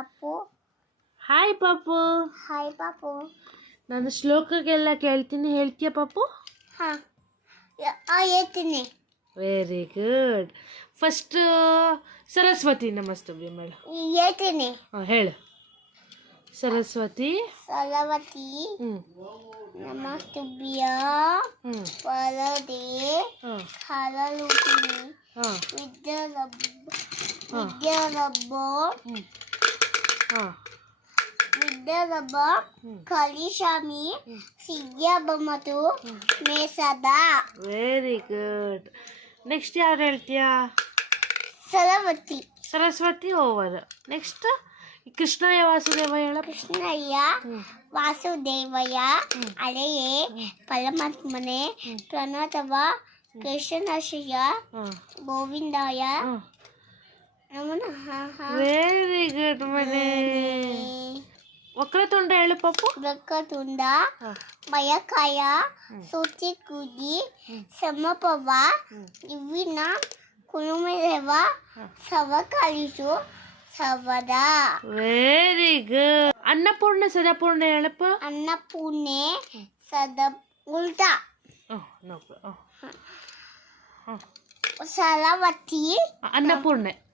ಪಾಪು. ಹಾಯ್ ಪಾಪು. ಹಾಯ್ ಪಾಪು. ನಾನು ಶ್ಲೋಕಕ್ಕೆಲ್ಲ ಕೇಳ್ತೀನಿ, ಹೇಳ್ತೀಯ ಪಾಪು? ಹಾಂ ಹೇಳ್ತೀನಿ. Very good. ಫಸ್ಟ್ ಸರಸ್ವತಿ ನಮಸ್ತುಭ್ಯಂ ಹೇಳು. ಹೇಳ್ತೀನಿ. ಹಾಂ ಹೇಳು. ಸರಸ್ವತಿ ನಮಸ್ತುಭ್ಯ ವರದೆ ಹರಳುಟಿ ವಿದ್ಯಾರಬ್ಬ ಕಲಿಶಾಮಿ ಸಿದ್ಯಾಬಮತು ಮೇಸದ. Very good. ನೆಕ್ಸ್ಟ್ ಯಾರು ಹೇಳ್ತೀಯಾ? ಸರಸ್ವತಿ ಓವರ್. ನೆಕ್ಸ್ಟ್ ಕೃಷ್ಣಯ್ಯ ವಾಸುದೇವ ಹೇಳ. ಕೃಷ್ಣಯ್ಯ ವಾಸುದೇವಯ್ಯ ಅಲೆಯೇ ಪರಮಾತ್ಮನೆ ಪ್ರಣತವ ಕೃಷ್ಣಶಯ ಗೋವಿಂದಾಯ ನಮಃ. ವೆರಿ ಗುಡ್ ಮನೆ. ವಕ್ರತುಂಡ ಹೇಳು ಪಾಪು. ವಕ್ರತುಂಡ ಮಯಕಾಯ ಸೂಚಿ ಕೂಗಿ ಸಮಪವ ದಿವ್ಯನ ಕುರುಮೇದೇವ ಸವಕಾಲಿಸು ಸವದ. Very good. ಅನ್ನಪೂರ್ಣ ಸದಪೂರ್ಣ ಹೇಳಪ್ಪ. ಅನ್ನಪೂರ್ಣೆ ಸದ ಉಲ್ಟಾ. ಸರವತಿ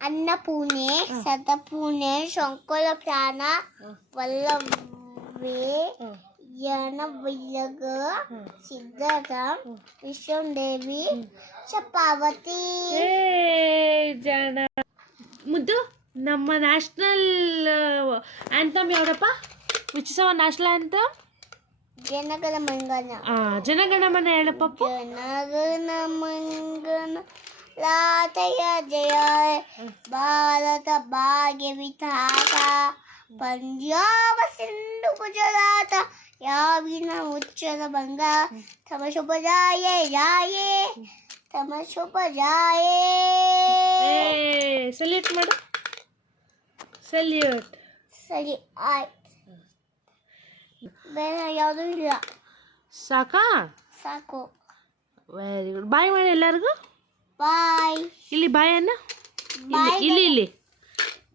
ಅನ್ನಪೂರ್ಣೆ ಸದಪೂರ್ಣೆ ಶಂಕರ ಪ್ರಾಣ ವಲ್ಲಭೆ ಜನ ವೈಲಗ ಸಿದ್ಧರ ವಿಶ್ವದೇವಿ ಚಪಾವತಿ. ಜನ ಮುದ್ದು. ನಮ್ಮ ನ್ಯಾಷನಲ್ ಆ್ಯಂಥಮ್ ಯಾವ್ದಪ್ಪ? Which is our national anthem? Jana Gana Mana ಹೇಳಪ್ಪ. ಜನಗಣಮನ ಲಾತಯ ಜಯ ಭಾರತ ಭಾಗ್ಯ ವಿಧಾತ ಪಂಜಾಬ ಸಿಂಧು ಗುಜರಾತ ಯಾವಿನ ಉಚ್ಚರ ಭಂಗ ತಮ ಶುಭ ಜಾಯೇ ಜಾಯೇ ತಮ ಶುಭ ಜಾಯೇ. ಸಲ್ಯೂಟ್ ಮಾಡು. ಸಲ್ಯೂಟ್. ಸರಿ ಆಯ್ತು. ಬೇರೆ ಯಾವುದೂ ಇಲ್ಲ. ಸಾಕಾ? ಸಾಕು. Very good. ಬಾಯ್ ಮಾಡಿ ಎಲ್ಲರಿಗೂ. ಬಾಯ್. ಇಲ್ಲಿ ಬಾಯ್ ಅನ್ನ. ಇಲ್ಲಿ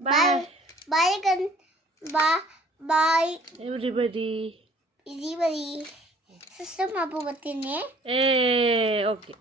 ಬಾಯ್. ಬಾಯ್ ಗನ್ ಬಾಯ್ ಎವ್ರಿಬಡಿ. ಇಲ್ಲಿ ಬರೀ ಸಿಸ್ಟಮ್ ಅಪ್ಪು ಬರ್ತೀನಿ. ಓಕೆ.